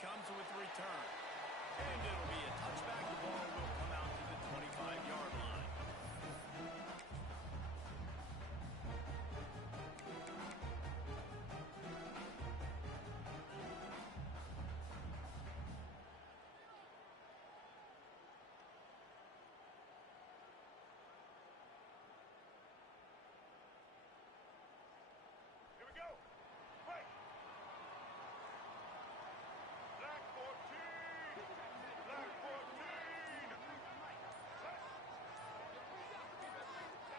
comes with the return. And it'll be a touchback. The ball will come out to the 25-yard line. Here we go. Break. Black 14. Black 14.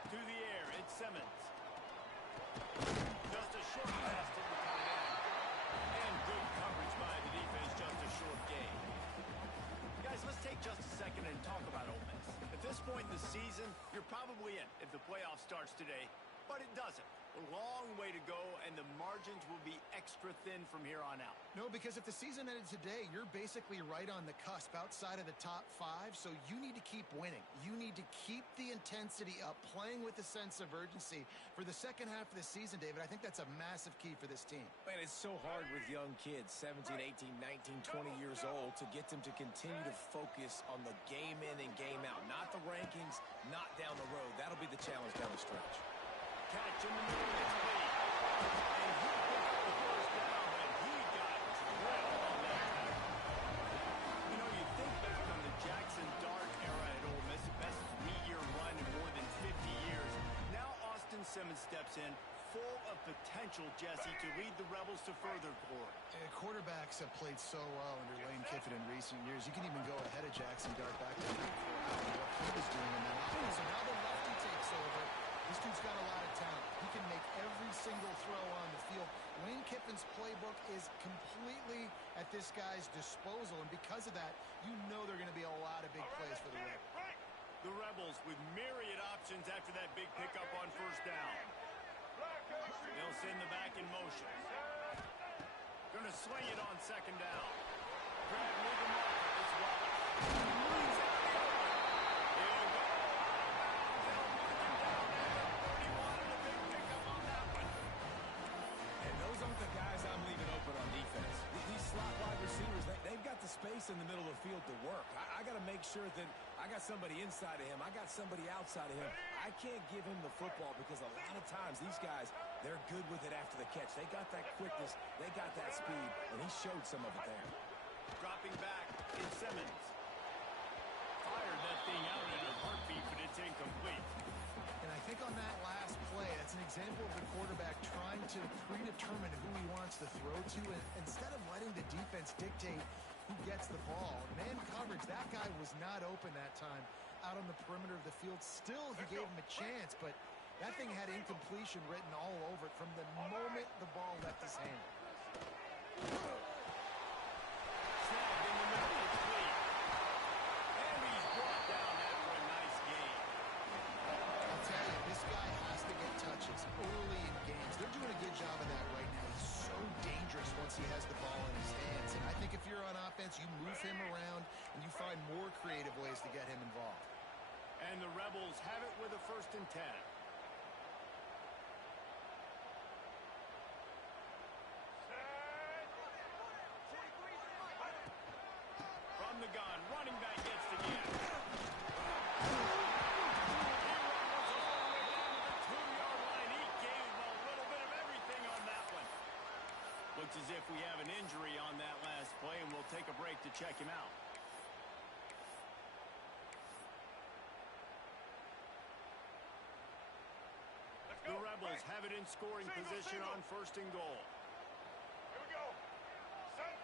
To the air, it's Simmons. Just a short pass to the tight end. And good coverage by the defense, just a short gain. Guys, let's take just a second and talk about Ole Miss. At this point in the season, you're probably in if the playoff starts today, but it doesn't. A long way to go, and the margins will be extra thin from here on out. No, because if the season ended today, you're basically right on the cusp outside of the top 5, so you need to keep winning. You need to keep the intensity up, playing with a sense of urgency. For the second half of the season, David, I think that's a massive key for this team. Man, it's so hard with young kids, 17, 18, 19, 20 years old, to get them to continue to focus on the game in and game out. Not the rankings, not down the road. That'll be the challenge down the stretch. Catch in the middle of his lead. And he picked up the first down, but he got drilled on that tackle. You know, you think back on the Jackson Dart era at Ole Miss, best 3-year run in more than 50 years. Now Austin Simmons steps in, full of potential, Jesse, to lead the Rebels to further glory. Quarterbacks have played so well under Lane Kiffin in recent years. You can even go ahead of Jackson Dart back to what he was doing in that offense. So now the lefty takes over. This dude's got a lot of talent. He can make every single throw on the field. Lane Kiffin's playbook is completely at this guy's disposal, and because of that, you know there are going to be a lot of big plays for the Rebels. The Rebels with myriad options after that big pickup on first down. They'll send the back in motion. Going to swing it on second down. Grab near the marker as well. Moves out the open. Here we go. They'll mark him down at the 31 and a big pickup on that one. And those aren't the guys I'm leaving open on defense. These slot wide receivers, they've got the space in the middle of the field to work. I got to make sure that I got somebody inside of him. I got somebody outside of him. I can't give him the football because a lot of times these guys, they're good with it after the catch. They got that quickness. They got that speed, and he showed some of it there. Dropping back is Simmons. Fired that thing out in a heartbeat, but it's incomplete. And I think on that last play, that's an example of the quarterback trying to predetermine who he wants to throw to, and instead of letting the defense dictate who gets the ball. Man coverage, that guy was not open that time out on the perimeter of the field. Still, he gave him a chance, but that thing had incompletion written all over it from the moment the ball left his hand. Snapped in the middle, it's Lee. And he's brought down after a nice game. I'll tell you, this guy has to get touches early in games. They're doing a good job of that right now. He's so dangerous once he has the ball in his hands. And I think if you're on offense, you move him around and you find more creative ways to get him involved. And the Rebels have it with a 1st and 10. From the gun, running back gets the give. He rumbles all the way down to the 2-yard line. He gave him a little bit of everything on that one. Looks as if we have an injury on that last play, and we'll take a break to check him out. The Rebels have it in scoring position on 1st and goal. Here we go. Set.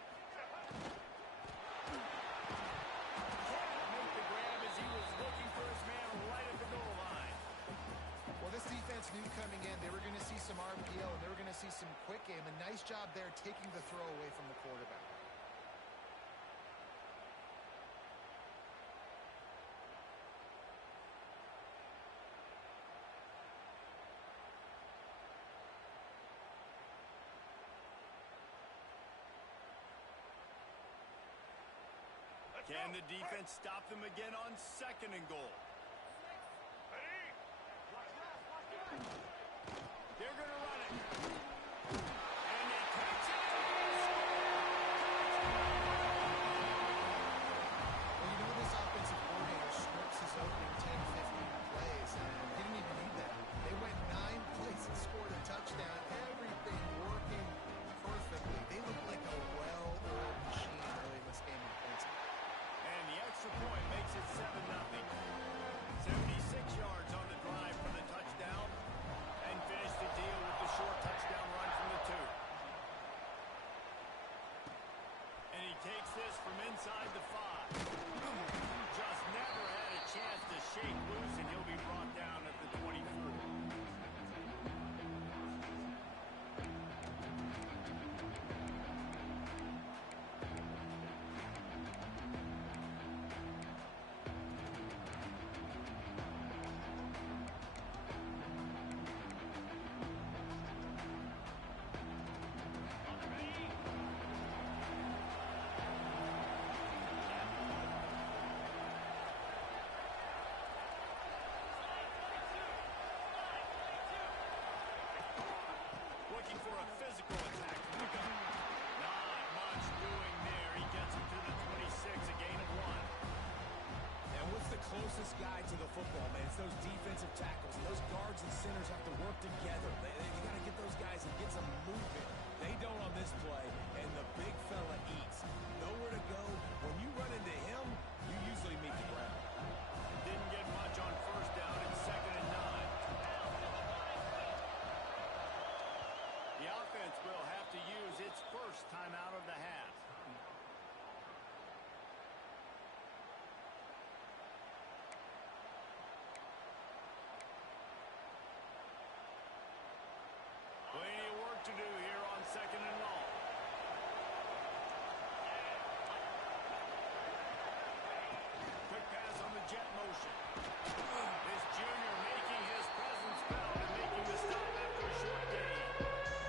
Can't make the grab as he was looking for his man right at the goal line. Well, this defense knew coming in they were going to see some RPO and they were going to see some quick game. A nice job there taking the throw away from the quarterback. Can the defense stop them again on 2nd and goal? Ready? They're going to run it. And they catch it. work together. You got to get those guys and get some movement. They don't on this play, and the big fella eats. Nowhere to go. When you run into him, you usually meet the ground. Didn't get much on first down. It's 2nd and 9. The offense will have to use its first timeout of the half. Plenty of work to do here on 2nd and long. Quick pass on the jet motion. This junior making his presence felt and making the stop after a short gain.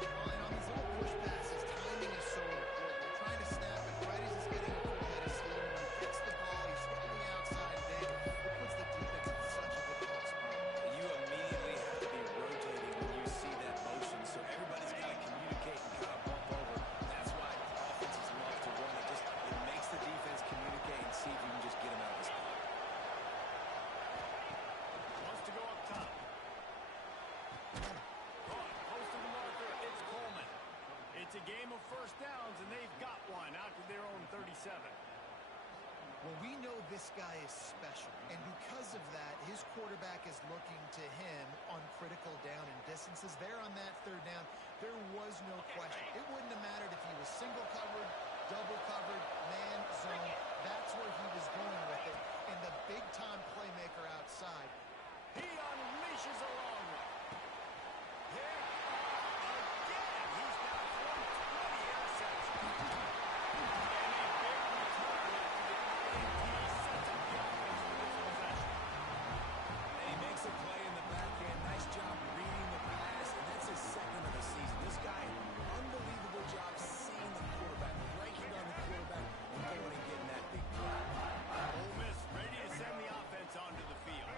Well, and on these little push passes, timing is so important. You're trying to snap it right as he's getting a full head of steam. When he gets the ball, he's hitting the outside big. It puts the defense in such a difficult spot. You immediately have to be rotating when you see that motion, so everybody's got to communicate and kind of bump over. That's why offenses love to run it. It makes the defense communicate and see if you can just get them out of the spot. Wants to go up top. Caught, close to the marker, it's Coleman. It's a game of first downs, and they've got one out to their own 37. Well, we know this guy is special, and because of that, his quarterback is looking to him on critical down and distances. There on that 3rd down, there was no question. It wouldn't have mattered if he was single covered, double covered, man, zone. That's where he was going with it, and the big-time playmaker outside. He unleashes a long one. Here again. He's now thrown 20 interceptions. And a big return after the INT sets up the offense for this possession. And he makes a play in the back end. Nice job reading the pass, and that's his 2nd of the season. This guy, unbelievable job seeing the quarterback, breaking on the quarterback, and going and getting that big play. Ole Miss ready to send the offense onto the field.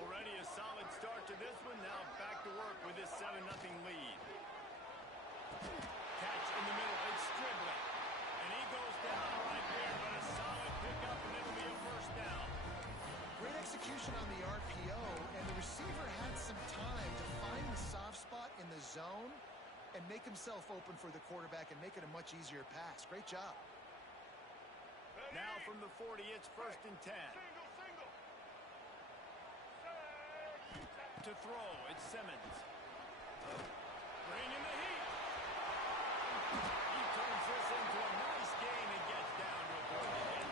Already a solid start to this one. Now back to work with this 7-0 lead. Catch in the middle. It's Stribley. And he goes down right there, but a solid pickup, and it'll be a first down. Great execution on the RPO, and the receiver had some time to find the soft spot in the zone and make himself open for the quarterback and make it a much easier pass. Great job. Now from the 40, it's 1st and 10. To throw, it's Simmons. Bring in the heat. He turns this into a nice gain and gets down to avoid the hit.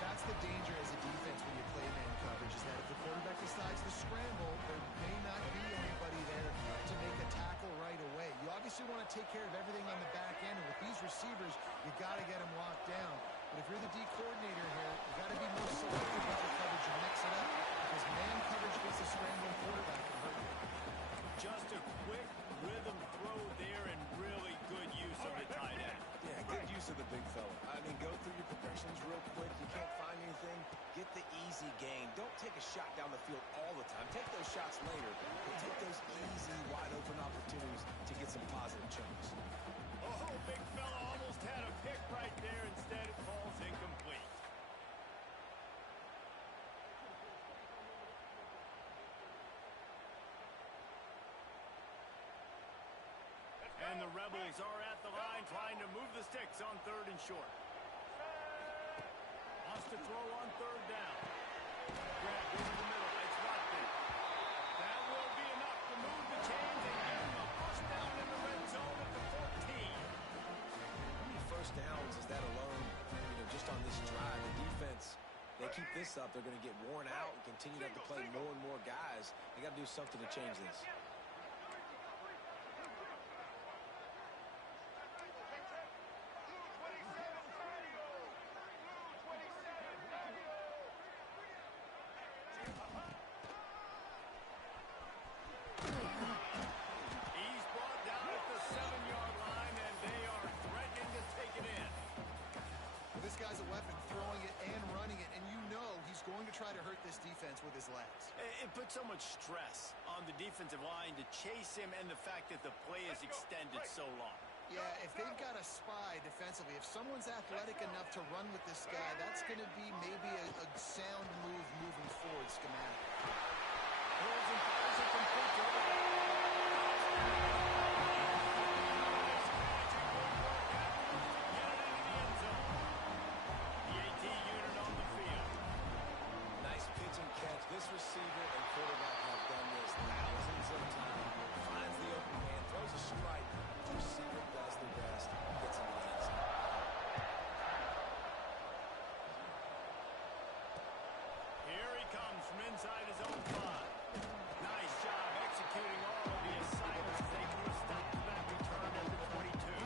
That's the danger as a defense when you play man coverage, is that if the quarterback decides to scramble, there may not be anybody there to make a tackle right away. You obviously want to take care of everything on the back end, and with these receivers, you got to get them locked down. But if you're the D coordinator here, you got to be more selective with your coverage and mix it up, because man coverage against a scrambling quarterback can hurt you. Just a quick rhythm throw there and really good use of the tight end. Yeah, good use of the big fella. I mean, go through your progressions real quick. You can't find anything. Get the easy gain. Don't take a shot down the field all the time. Take those shots later, but take those easy, wide-open opportunities to get some positive chunks. Oh, big fella almost had a pick right there. Instead, it falls incomplete. And the Rebels are at the line trying to move the sticks on 3rd and short. Wants to throw on 3rd down. Grab over the middle. It's Watson. That will be enough to move the chains and give him a first down in the red zone at the 14. How many first downs is that alone? Just on this drive, the defense, they keep this up, they're going to get worn out and continue to have to play more and more guys. They got to do something to change this. He's brought down at the 7-yard line, and they are threatening to take it in. This guy's a weapon, throwing it and running it, and you know he's going to try to hurt this defense with his legs. It puts so much stress on the defensive line to chase him and the fact that the play is extended so long. Yeah, if they've got a spy defensively, if someone's athletic enough to run with this guy, that's going to be maybe a sound move moving forward schematic. pulls and fires it complete to the right. Nice catch and good work afterwards to get it into the end zone. The AT unit on the field. Nice pitch and catch. This receiver and quarterback have done this thousands of times. Finds the open man, throws a strike. The receiver does the rest, gets in the end zone. Here he comes from inside his own 5. Nice job executing all of the assignments as they put a stop to that return at the 22.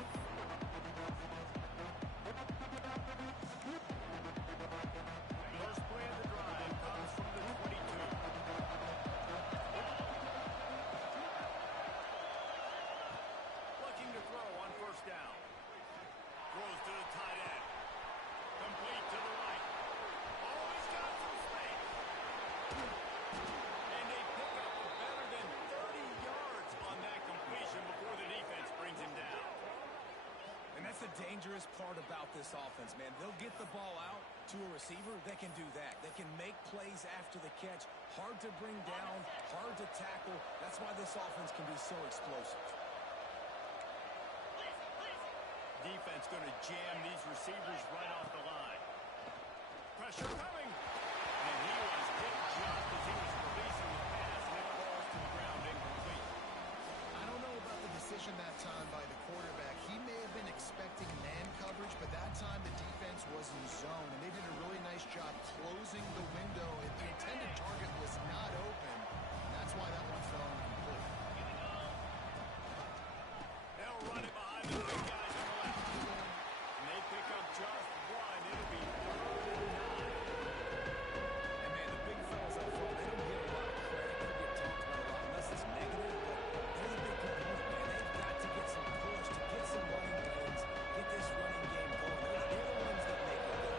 First play of the drive comes from the 22. Looking to throw on first down. Throws to the tight end. Complete to the right. Oh, he's got some space. And they pick up a better than 30 yards on that completion before the defense brings him down. And that's the dangerous part about this offense, man. They'll get the ball out to a receiver. They can do that. They can make plays after the catch. Hard to bring down, hard to tackle. That's why this offense can be so explosive. Defense going to jam these receivers right off the line. Pressure coming. And he was hit just as he was releasing the pass, and it falls to the ground incomplete. I don't know about the decision that time by the quarterback. He may have been expecting man coverage, but that time the defense was in zone, and they did a really nice job closing the window. The intended target was not open, and that's why that one fell incomplete. They'll run it behind the big guys on the left. And they pick up just one. It'll be 3rd and 9. And, man, the big fellas up front, they don't get a lot of credit. They get talked about a lot unless it's negative, but they're the big component, man. They've got to get some push, to get some running lanes, get this running game going. They're the ones that make it go.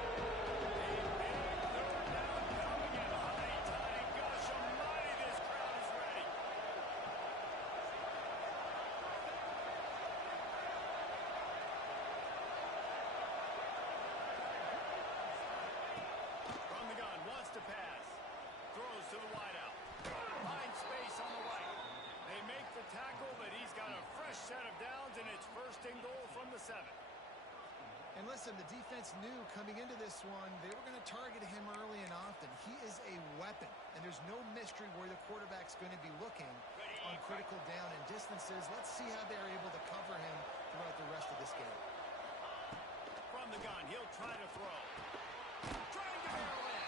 A big 3rd down coming in high tide. Gosh almighty, this crowd is ready. From the gun, wants to pass. Throws to the wideout. Finds space on the right. They make the tackle, but he's got a fresh set of downs, and it's 1st and goal from the 7. And listen, the defense knew coming into this one, they were going to target him early and often. He is a weapon, and there's no mystery where the quarterback's going to be looking on critical down and distances. Let's see how they're able to cover him throughout the rest of this game. From the gun, he'll try to throw. Trying to barrel in.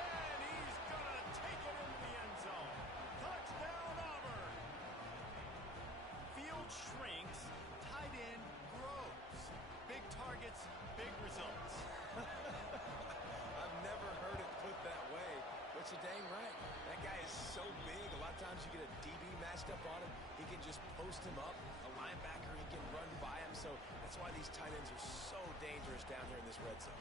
And he's going to take it into the end zone. Touchdown, Auburn. Field shrinks, tight end grows. Big targets, big results. I've never heard it put that way, but you're dang right. That guy is so big. A lot of times you get a DB matched up on him. He can just post him up. A linebacker, he can run by him. So that's why these tight ends are so dangerous down here in this red zone.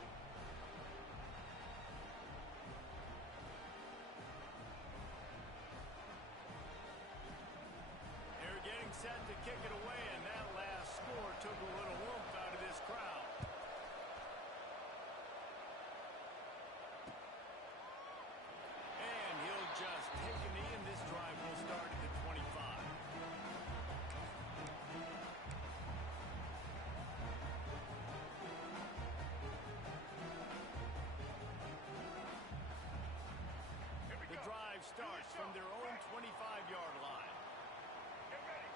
They're getting set to kick it away, and that last score took a little oomph out of this crowd. And he'll just take a knee, and this drive will start at the 25. The drive starts from their own 25-yard line. Get ready.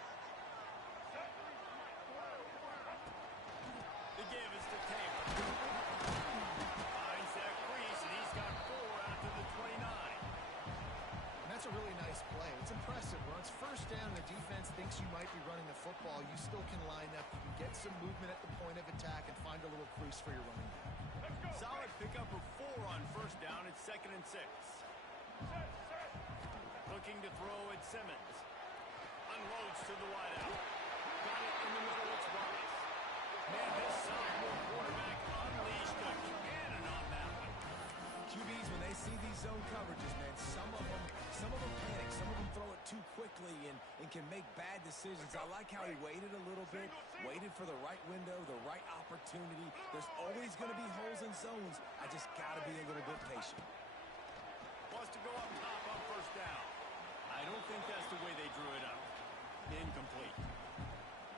The give is to Taylor. Finds that crease, and he's got 4 out to the 29. And that's a really nice play. It's impressive. When it's 1st down and the defense thinks you might be running the football, you still can line up. You can get some movement at the point of attack and find a little crease for your running back. Let's go. Solid pickup of 4 on 1st down. It's 2nd and 6. Set. Looking to throw at Simmons. Unloads to the wideout. Got it in the middle. It's Wallace. Man, this sophomore quarterback unleashed a cannon on that one. QBs, when they see these zone coverages, man, some of them panic. Some of them throw it too quickly and can make bad decisions. I like how he waited a little bit, waited for the right window, the right opportunity. There's always going to be holes in zones. I just got to be a little bit patient. Wants to go up top on 1st down. I don't think that's the way they drew it up. Incomplete.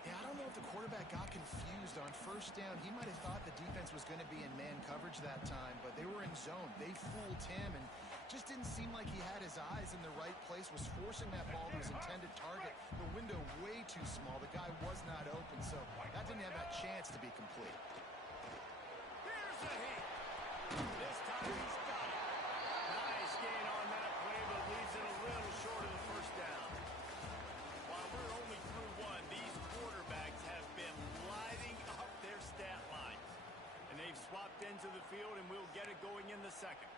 Yeah, I don't know if the quarterback got confused on first down. He might have thought the defense was going to be in man coverage that time, but they were in zone. They fooled him and just didn't seem like he had his eyes in the right place, was forcing that ball to his intended target. The window way too small. The guy was not open, so that didn't have that chance to be complete. Here's a hit. This time he's got it. Nice gain on that play, but leaves it a little short of the first down. While we're only through one, these quarterbacks have been lighting up their stat lines. And they've swapped into the field, and we'll get it going in the second.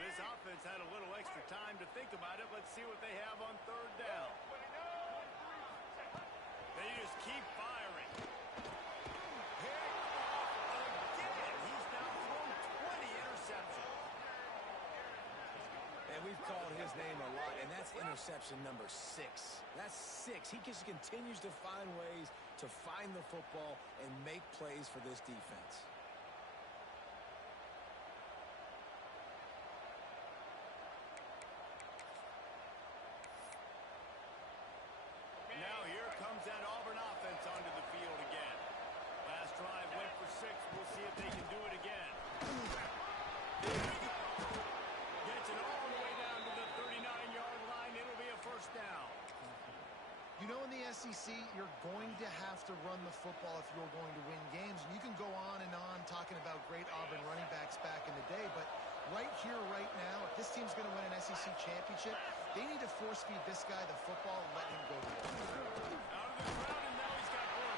This offense had a little extra time to think about it. Let's see what they have on third down. They just keep firing. Pick off again. He's now thrown 20 interceptions. And we've called his name a lot, and that's interception number 6. That's 6. He just continues to find ways to find the football and make plays for this defense. Now here comes that Auburn offense onto the field again. Last drive went for 6. We'll see if they can do it again. There we go. Gets it all the way down to the 39-yard line. It'll be a first down. You know, in the SEC, you're going to have to run the football if you're going to win games. And you can go on and on talking about great Auburn running backs back in the day, but right here, right now, if this team's going to win an SEC championship, they need to force feed this guy the football and let him go to work. Out of the crowd, and now he's got room.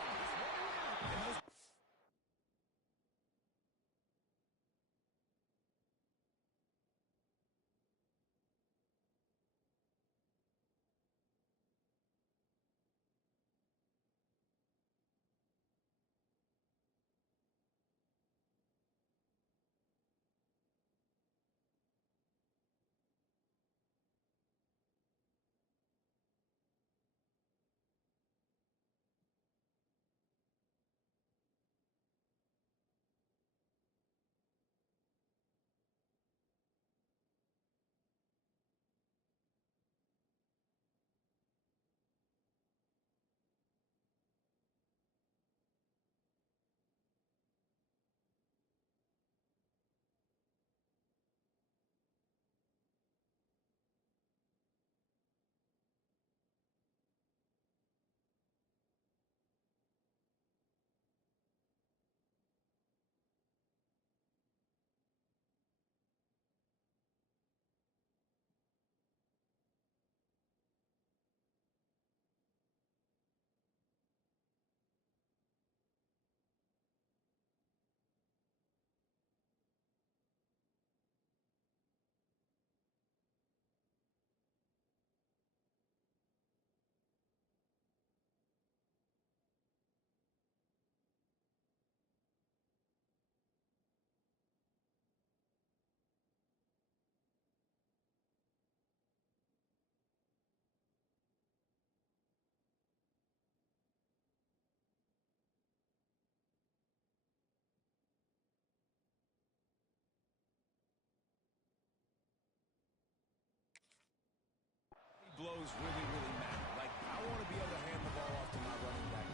Blows really, really matter. Like, I want to be able to hand the ball off to my running back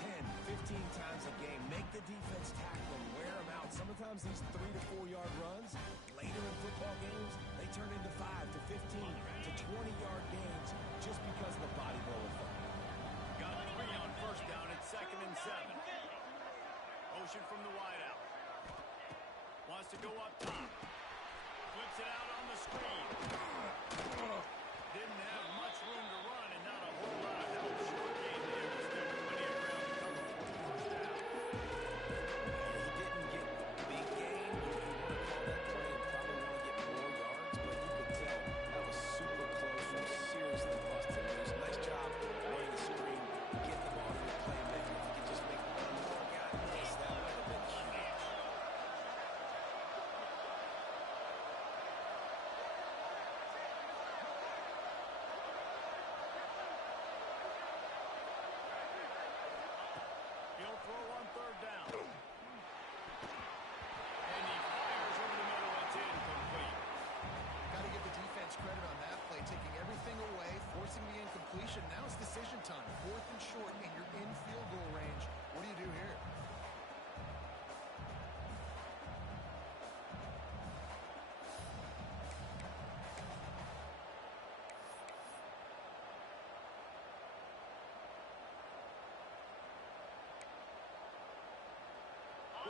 10, 15 times a game. Make the defense tackle them, wear them out. Sometimes these 3 to 4 yard runs, later in football games, they turn into 5 to 15 to 20-yard gains just because of the body blow effect. Got 3 on first down at 2nd and 7. Motion from the wideout. Wants to go up top. Flips it out on the screen. Didn't have much room to run and not a whole lot of help. Short game there, but still plenty of ground to cover for the first down. He didn't get big gain. You want to call that play and probably want to get more yards, but you could tell that was super close from seriously busted loose. Nice job running the screen, get the ball to the playmaker. If you could just make one more guy miss, that might have been huge.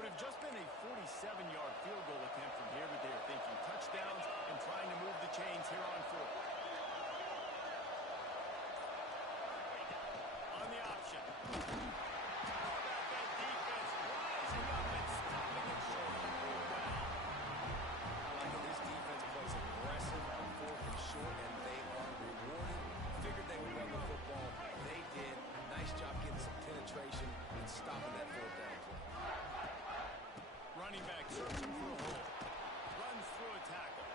would have just been a 47-yard field goal attempt from here, but they were thinking touchdowns and trying to move the chains here on fourth. On the option. How about that defense rising up and stopping it short on fourth down? I like it. This defense plays aggressive on fourth and short, and they are rewarded. Figured they would run the football. They did. Nice job getting some penetration and stopping that fourth down play. Running back searching for a hole. Runs through a tackle.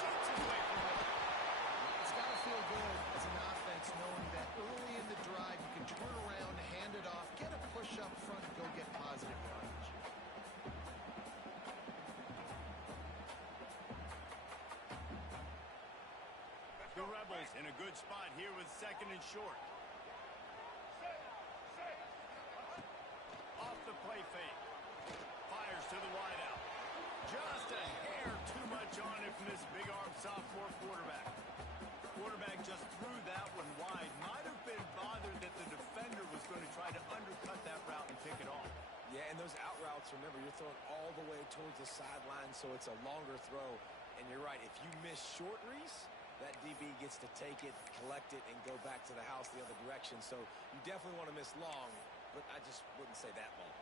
Cheats his way from it. It's got to feel good as an offense knowing that early in the drive you can turn around, hand it off, get a push up front, and go get positive yardage. The Rebels in a good spot here with second and short. Off the play fake. Fires to the wideout. Just a hair too much on it from this big arm sophomore quarterback. Quarterback just threw that one wide. Might have been bothered that the defender was going to try to undercut that route and pick it off. Yeah, and those out routes, remember, you're throwing all the way towards the sideline, so it's a longer throw. And you're right, if you miss short, Reese, that DB gets to take it, collect it, and go back to the house the other direction. So you definitely want to miss long, but I just wouldn't say that long.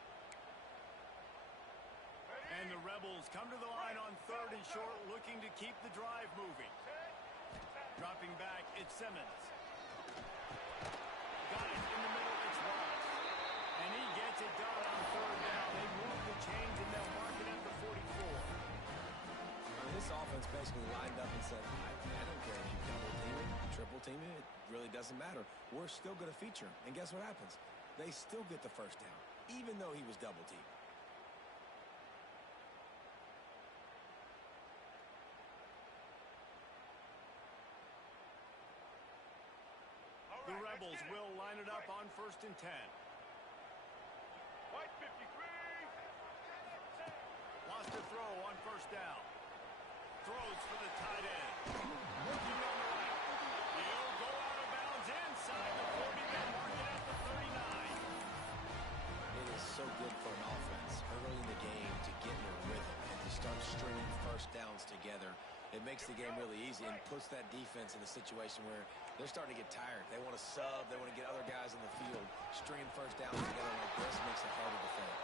And the Rebels come to the line on third and short, looking to keep the drive moving. Dropping back, it's Simmons. Got it in the middle, it's Ross. And he gets it done on third down. They move the chains, and they'll mark it at the 44. This offense basically lined up and said, I don't care if you double team it, triple team it, it really doesn't matter. We're still going to feature him. And guess what happens? They still get the first down, even though he was double teamed. The Rebels will line it up on 1st and 10. White 53. Lost a throw on 1st down. Throws for the tight end. Looking on the right. He'll go out of bounds inside the 40. They'll mark it at the 39. It is so good for an offense early in the game to get in a rhythm and to start stringing first downs together. It makes the game really easy and puts that defense in a situation where they're starting to get tired. They want to sub. They want to get other guys in the field. Stringing first downs together like this makes it harder to defend.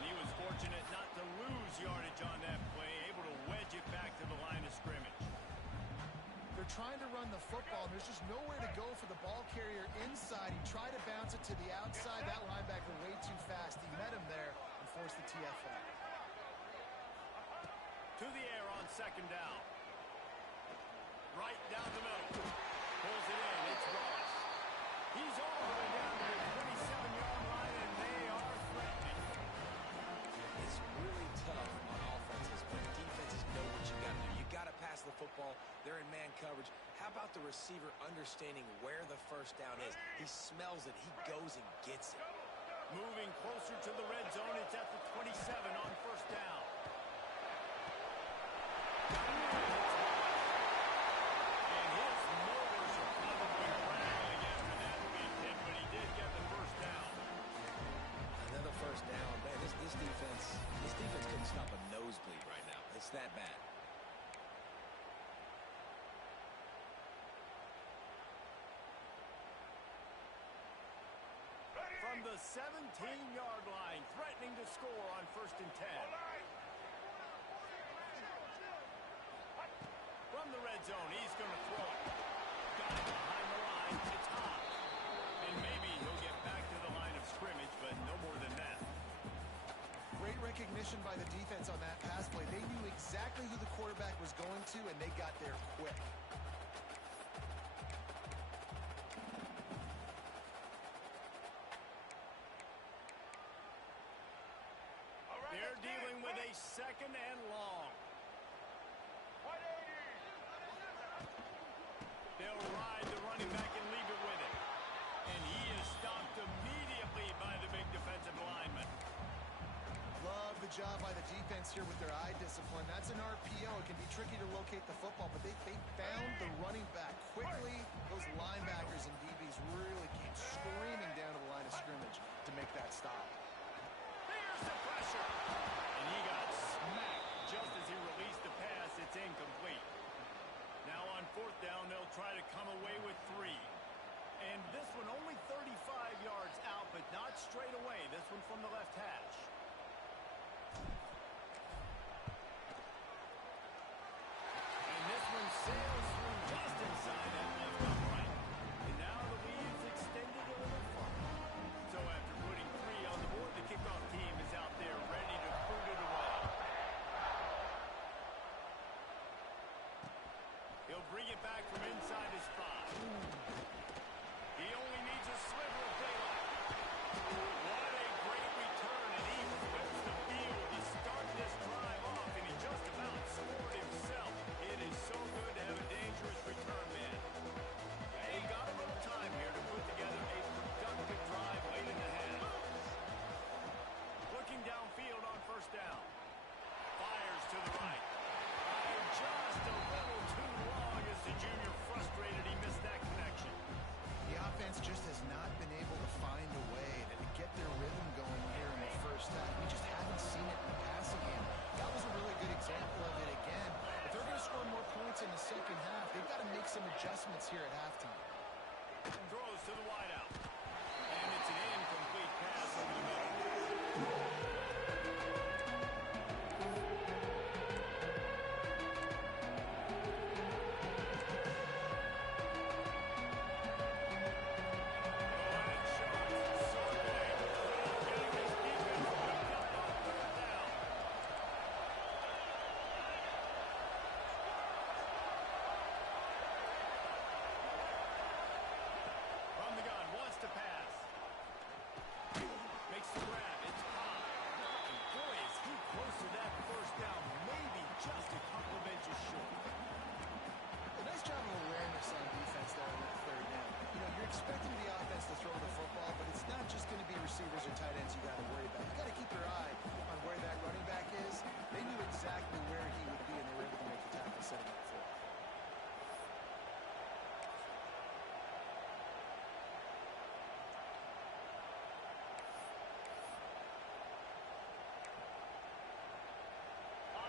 And he was fortunate not to lose yardage on that play, able to wedge it back to the line of scrimmage. They're trying to run the football, and there's just nowhere to go for the ball carrier inside. He tried to bounce it to the outside. That linebacker way too fast. He met him there and forced the TFL. To the air on 2nd down. Right down the middle. Pulls it in. It's Ross. He's all the way down to the 27-yard line, and they are threatening. It's really tough on offenses when defenses know what you got to do. You got to pass the football. They're in man coverage. How about the receiver understanding where the first down is? He smells it. He goes and gets it. Moving closer to the red zone. It's at the 27 on 1st down. And his motors are probably rattling after that big hit, but he did get the first down. Another first down. Man, this defense couldn't stop a nosebleed right now. It's that bad. From the 17-yard line, threatening to score on 1st and 10. From the red zone, he's going to throw it. Got it behind the line. It's hot. And maybe he'll get back to the line of scrimmage, but no more than that. Great recognition by the defense on that pass play. They knew exactly who the quarterback was going to, and they got there quick. They're dealing with a 2nd and long. They'll ride the running back and leave it with him. And he is stopped immediately by the big defensive lineman. Love the job by the defense here with their eye discipline. That's an RPO. It can be tricky to locate the football, but they found the running back quickly. Those linebackers and DBs really came screaming down to the line of scrimmage to make that stop. Here's the pressure. And he got smacked just as he released the pass. It's incomplete. Now on fourth down, they'll try to come away with 3. And this one only 35 yards out, but not straight away. This one from the left hash. And this one sails through just inside that left upright. And now the lead's extended a little farther. So after putting 3 on the board, the kickoff team is out there ready to boot it away. He'll bring it back from inside his 5. He only needs a sliver of daylight. What a great return, and he flips the field to start this drive off, and he just about scored himself. It is so good to have a dangerous return man. And he got a little time here to put together a productive drive late in the half. Looking downfield on first down. Fires to the right. And just a little too long as the junior frustrated. He missed that connection. The offense just has not been able to find a way to get their rhythm going here in the first half. We just haven't seen it in the passing game. That was a really good example of it again. If they're going to score more points in the second half, they've got to make some adjustments here at halftime. Throws to the wideout. And it's an incomplete pass over the middle. Expecting the offense to throw the football, but it's not just going to be receivers or tight ends you got to worry about. You got to keep your eye on where that running back is. They knew exactly where he would be, and they were able to make the tackle setting up for him.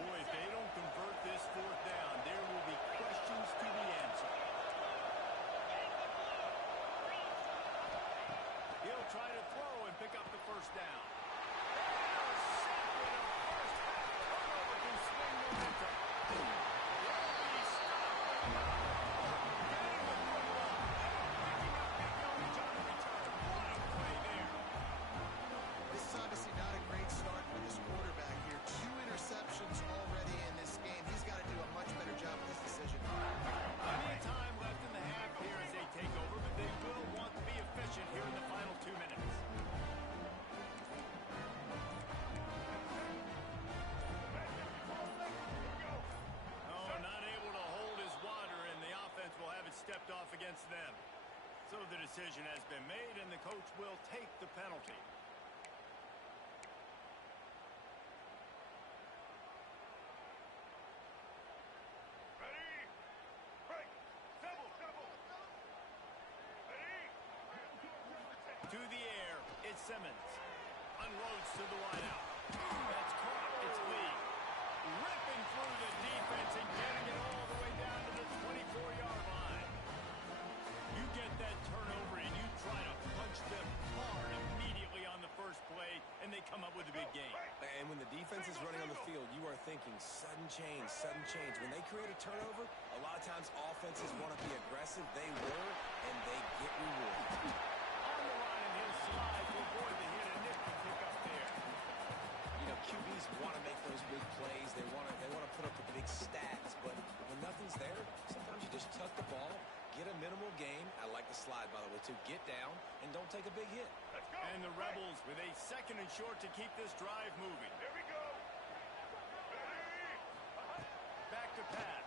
Boy, if they don't convert this fourth down, there will be questions to be answered. He'll try to throw and pick up the first down. This is obviously not a great start for this quarterback here. 2 interceptions already in this game. He's got to do a much better job with his decision. Plenty of time left in the half here as they take over, but they will want to be efficient here in the final 2 minutes. Oh, not able to hold his water, and the offense will have it stepped off against them. So the decision has been made, and the coach will take the penalty. Ready? Break. Double. Ready? To the air, it's Simmons. Unloads to the wideout. That's caught. It's Lee. Ripping through the defense and getting it all the way down to the 24-yard line. You get that turnover and you try to punch them hard immediately on the first play, and they come up with a big gain. And when the defense is running on the field, you are thinking sudden change. When they create a turnover, a lot of times offenses want to be aggressive. They were, and they get rewarded. On the line, and he'll slide to avoid the hit, and nifty pick up there. You know, QBs want to make those big plays. They want to put up the big stats. But when nothing's there, sometimes you just tuck the ball, get a minimal gain. I like the slide, by the way, too. Get down and don't take a big hit. Let's go. And the Rebels with a 2nd and short to keep this drive moving. Here we go. Ready? Back to pass.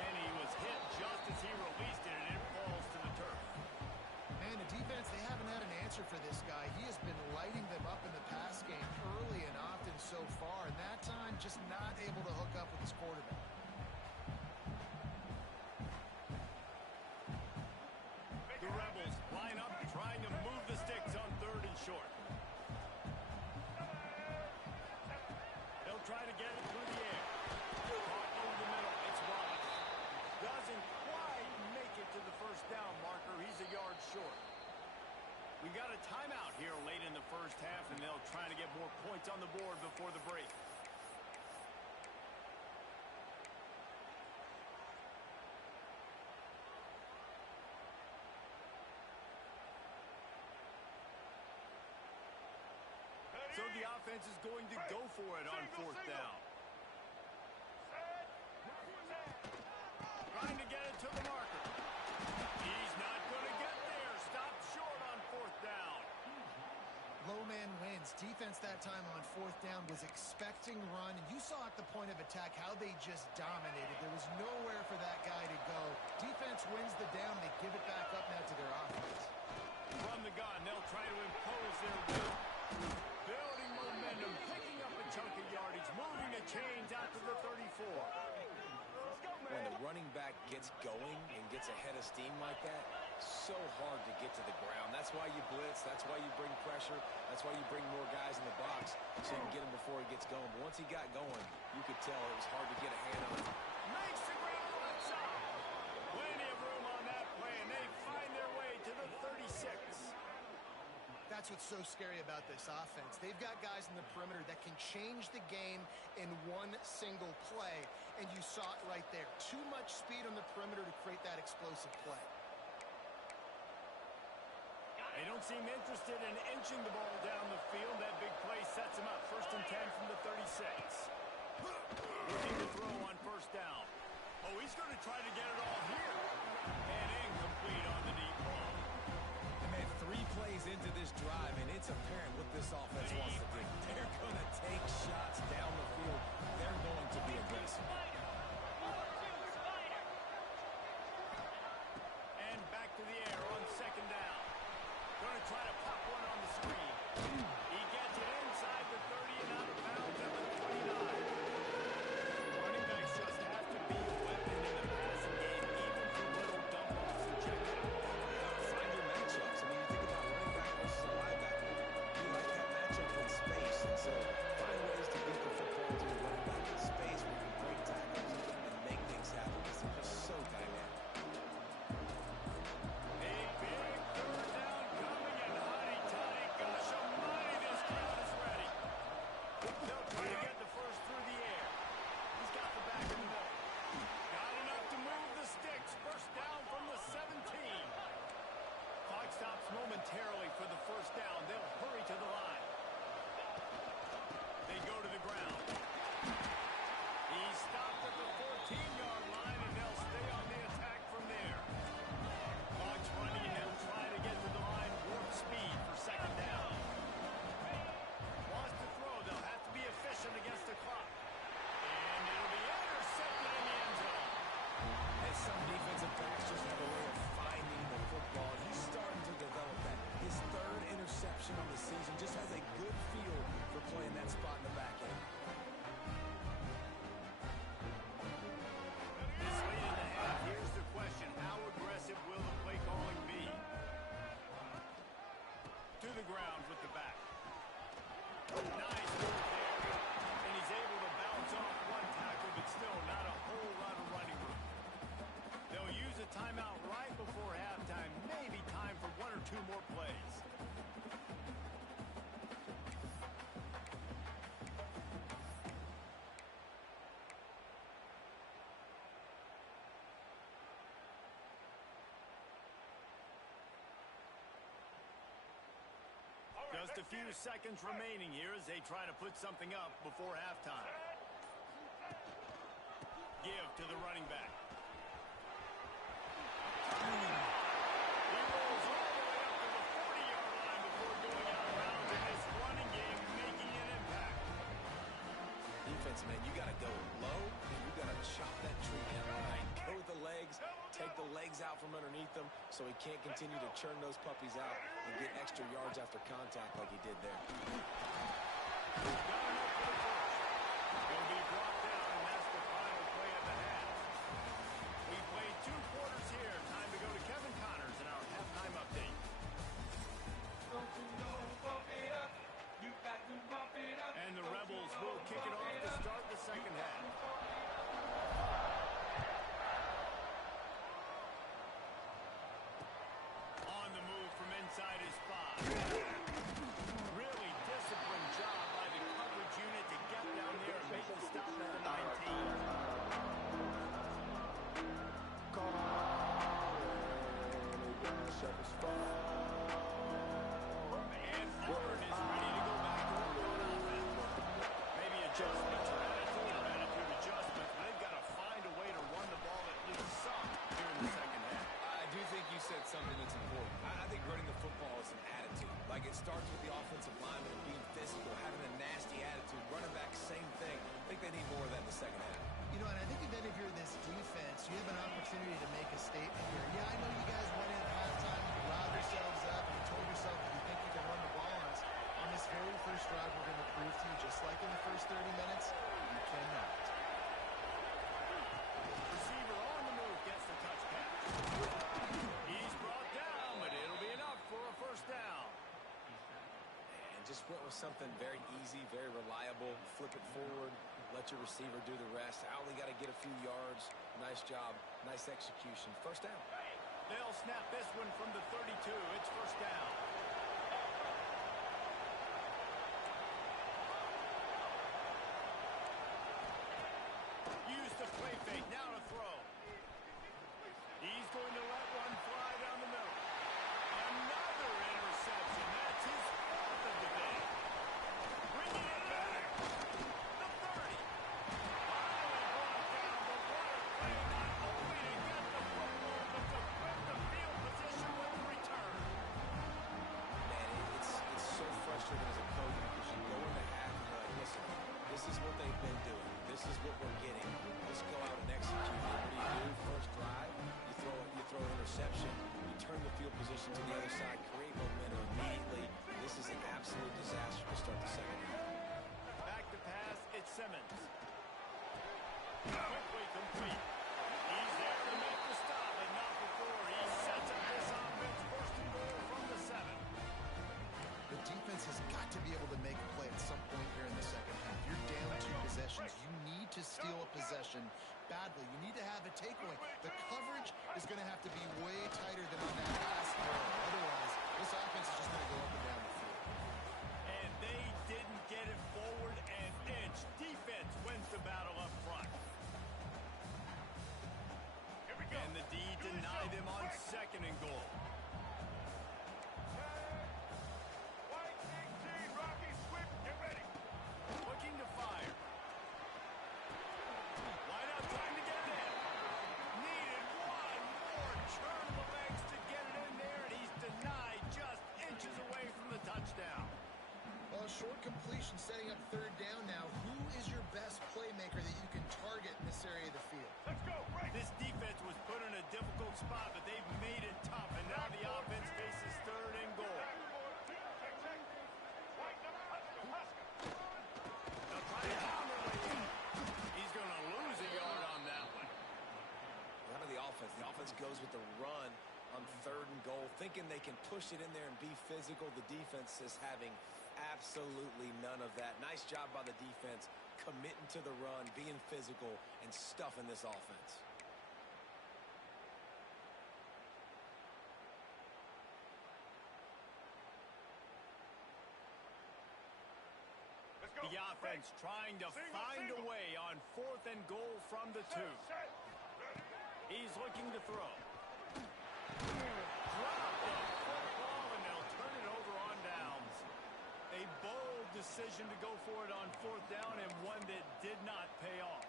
And he was hit just as he released it, and it falls to the turf. Man, the defense, they haven't had an answer for this guy. He has been lighting them up in the pass game early and often so far, and that time just not able to hook up with his quarterback. The Rebels line up trying to move the sticks on 3rd and short. got a timeout here late in the first half, and they'll try to get more points on the board before the break. So the offense is going to go for it on fourth down. Trying to get it to the marker. He's not going to get there. Stopped short on fourth down. Low man wins. Defense that time on fourth down was expecting run. You saw at the point of attack how they just dominated. There was nowhere for that guy to go. Defense wins the down. They give it back up now to their offense. From the gun, they'll try to impose their will. Building momentum, picking up a chunk of yardage, moving the chains out to the 34. When the running back gets going and gets ahead of steam like that, so hard to get to the ground. That's why you blitz. That's why you bring pressure. That's why you bring more guys in the box so you can get him before he gets going. But once he got going, you could tell it was hard to get a hand on him. Makes the ground left side. Plenty of room on that play, and they find their way to the 36. That's what's so scary about this offense. They've got guys in the perimeter that can change the game in one single play, and you saw it right there. Too much speed on the perimeter to create that explosive play. They don't seem interested in inching the ball down the field. That big play sets them up. 1st and 10 from the 36. Looking to throw on first down. Oh, he's going to try to get it all here. And incomplete on the deep ball. Man, 3 plays into this drive, and it's apparent what this offense wants to do. They're going to take shots down the field. They're going to be aggressive. And back to the air on 2nd down. Going to try to pop one on the screen. He gets it inside the 30 and out of bounds at the 29. Running backs just have to be a weapon in the passing game, even for little dump-offs and checkdowns. Find your matchups. I mean, you think about running back versus a linebacker. You like that matchup in space, and so find ways to get the football to your running back in space where you can break tackles and make things happen because they're just so dynamic. A big 3rd down coming, and honey-toddy, gosh almighty, this crowd is ready. They'll try to get the first through the air. He's got the back in the middle. Got enough to move the sticks. 1st down from the 17. Clock stops momentarily for the 1st down. They'll hurry to the line. They go to the ground. He's stopped at the 14-yard line, and they'll stay on the attack from there. Clock's running, and they'll try to get to the line. Warp speed for 2nd down. Wants to throw. They'll have to be efficient against the clock. And it'll be intercepted in the end zone. And some defensive backs just have a way of finding the football. He's starting to develop that. His 3rd interception on the season just has a good feel for playing that spot in the back end. This late in the half, here's the question. How aggressive will the play calling be? To the ground with the back. Nice move there. And he's able to bounce off one tackle, but still not a whole lot of running room. They'll use a timeout right before halftime. Maybe time for 1 or 2 more plays. Just a few seconds remaining here as they try to put something up before halftime. Give to the running back. He rolls all the way up to the 40-yard line before going out of bounds, and this running game making an impact. Defense, man, you got to go low, and you got to chop that tree down high. Go with the legs, take the legs out from underneath them so he can't continue to churn those puppies out and get extra yards after contact like he did there. Got enough for the first. Will be brought down, and that's the final play of the half. We played 2 quarters here. Time to go to Kevin Connors in our halftime update. And the Rebels will kick it off to start the 2nd half. On the move from inside his 5. Really disciplined job by the coverage unit to get down there and make the stop at the 19. And Auburn is ready to go back to work on offense. Maybe adjustments or attitude adjustments, but they've got to find a way to run the ball at least some here in the second half. I do think you said something that's important. I think running the football is an attitude. Like, it starts with the offensive lineman and being physical, having a nasty attitude. Running back, same thing. I think they need more of that in the second half. You know, and I think then if you're this defense, you have an opportunity to make a statement here. Yeah, I know you guys went in at halftime, you riled yourselves up, and you told yourself that you think you can run the ball on us. On this very first drive, we're going to prove to you, just like in the first 30 minutes, you cannot. Receiver on the move gets the touch pass. He's brought down, but it'll be enough for a first down. And just went with something very easy, very reliable. Flip it forward, let your receiver do the rest. I only got to get a few yards. Nice job, nice execution. First down. They'll snap this one from the 32. It's first down. Use the play fake. Now to throw. He's going to let one fly down the middle. Another interception. That's his fourth of the day. Bringing it back. The 30. Finally brought down, but what a play, not only to get the football, but to flip the field position with the return. Man, it's so frustrating as a coach because you go into half and you're like, listen, this is what they've been doing. This is what we're getting. Let's go out and execute. What do you do? First drive, you throw an interception, you turn the field position to the other side, create momentum immediately. This is an absolute disaster to start the second half. Back to pass, it's Simmons. Quickly complete. He's there to make the stop, but not before he sets up this offense. First and goal from the 7. The defense has got to be able to make a play at some point here in the second half. You're down 2 possessions. You need to steal a possession badly. You need to have a takeaway. The coverage is going to have to be way tighter than on that last throw. Otherwise, this offense is just going to go up and down the field. And they didn't get it forward an inch. Defense wins the battle up front. Here we go. And the D denied them on second and goal. White 18, Rocky Swift, get ready. Looking to fire. Wide out, time to get it in. Needed one more turn of the legs to get it in there, and he's denied just inches away from the touchdown. Well, a short completion setting up third down now. Who is your best playmaker that you can target in this area of the field? Let's go, break. This defense was put in a difficult spot, but they've made it tough, and now the offense faces third and goal. Check. White, Husker. They'll try to pound their way in. He's going to lose a yard on that one. How about the offense? The offense goes with the run on third and goal, thinking they can push it in there and be physical. The defense is having absolutely none of that. Nice job by the defense, committing to the run, being physical, and stuffing this offense. Let's go. The offense trying to find a way on fourth and goal from the 2. Set. Ready. He's looking to throw. Drop the football, and they'll turn it over on downs. A bold decision to go for it on fourth down, and one that did not pay off.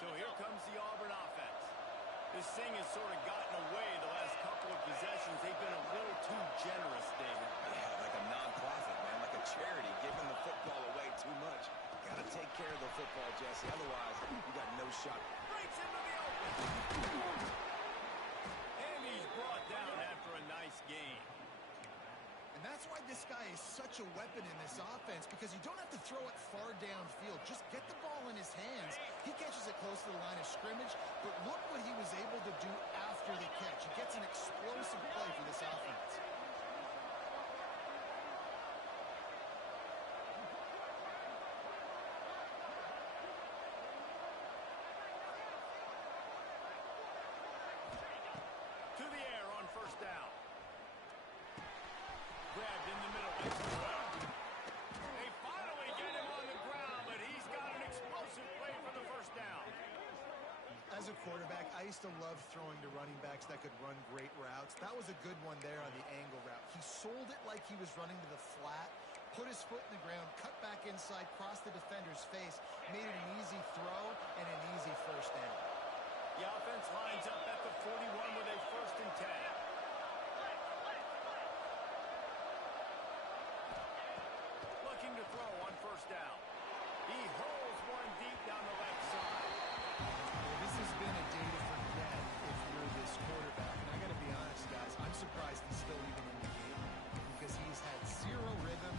So here comes the Auburn offense. This thing has sort of gotten away the last couple of possessions. They've been a little too generous, David. Yeah, like a non-profit, man, like a charity, giving the football away too much. Got to take care of the football, Jesse. Otherwise, you got no shot. Breaks into the open. And he's brought down after a nice game. And that's why this guy is such a weapon in this offense, because you don't have to throw it far downfield. Just get the ball in his hands. He catches it close to the line of scrimmage, but look what he was able to do after the catch. He gets an explosive play for this offense. the middle. It's well. They finally get him on the ground, but he's got an explosive play for the first down. As a quarterback, I used to love throwing to running backs that could run great routes. That was a good one there on the angle route. He sold it like he was running to the flat, put his foot in the ground, cut back inside, crossed the defender's face, made it an easy throw and an easy first down. The offense lines up at the 41 with a 1st and 10. Looking to throw on 1st down. He holds one deep down the left side. Well, this has been a day to forget if you're this quarterback. And I got to be honest, guys, I'm surprised he's still even in the game because he's had zero rhythm.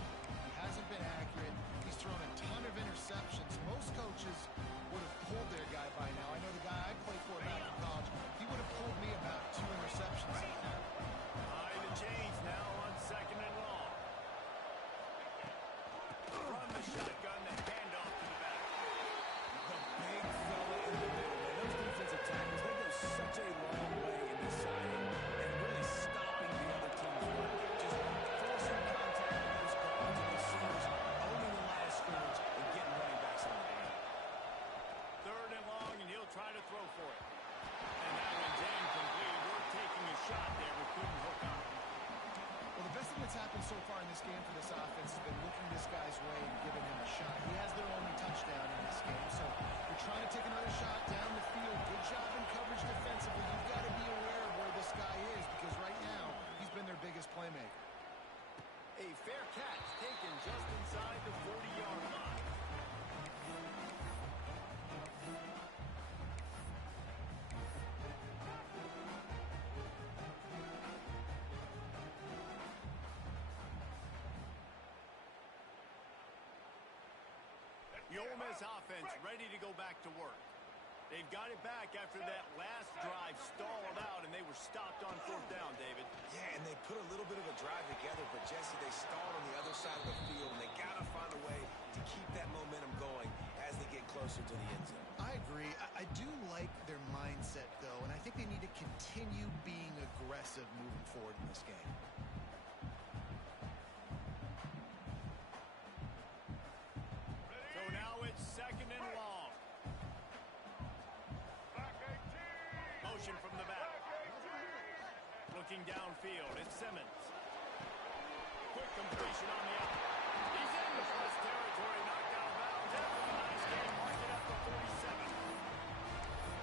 He hasn't been accurate. He's thrown a ton of interceptions. Most coaches would have pulled their guy by now. I know the guy I played for back in college, he would have pulled me about 2 interceptions. High the chains now on 2nd and long. From the shotgun, the handoff to the back. The big fella in the middle. Man, those defensive tackles, they go such a long way in deciding and really stopping the other team's run. Just forcing contact with those guards and receivers, owning the line of scrimmage, and getting running backs on the ground. 3rd and long, and he'll try to throw for it. And that one's incomplete. We're taking a shot there. We couldn't hook on it. Well, the best thing that's happened so far in this game for this offense has been looking this guy's way and giving him a shot. He has their only touchdown in this game, so you're trying to take another shot down the field. Good job in coverage defensively. You've got to be aware of where this guy is because right now he's been their biggest playmaker. A fair catch taken just inside the 40-yard line. The Ole Miss offense ready to go back to work. They've got it back after that last drive stalled out, and they were stopped on 4th down, David. Yeah, and they put a little bit of a drive together, but Jesse, they stalled on the other side of the field, and they got to find a way to keep that momentum going as they get closer to the end zone. I agree. I do like their mindset, though, and I think they need to continue being aggressive moving forward in this game. So now it's 2nd and long. Motion from the back. Looking downfield, it's Simmons. Quick completion on the out. He's in the first territory, knocked out of bounds. After a nice game, marked it up to 47.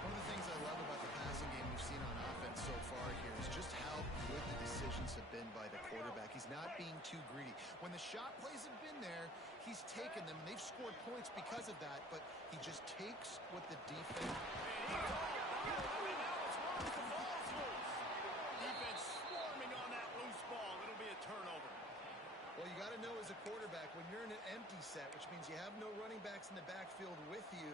One of the things I love about the passing game we've seen on offense so far here is just how good the decisions have been by the quarterback. He's not being too greedy. When the shot plays have been there, he's taken them. They've scored points because of that, but he just takes what the defense... And he's all by and now it's loose. The ball's loose. Defense swarming on that loose ball. It'll be a turnover. Well, you got to know as a quarterback, when you're in an empty set, which means you have no running backs in the backfield with you,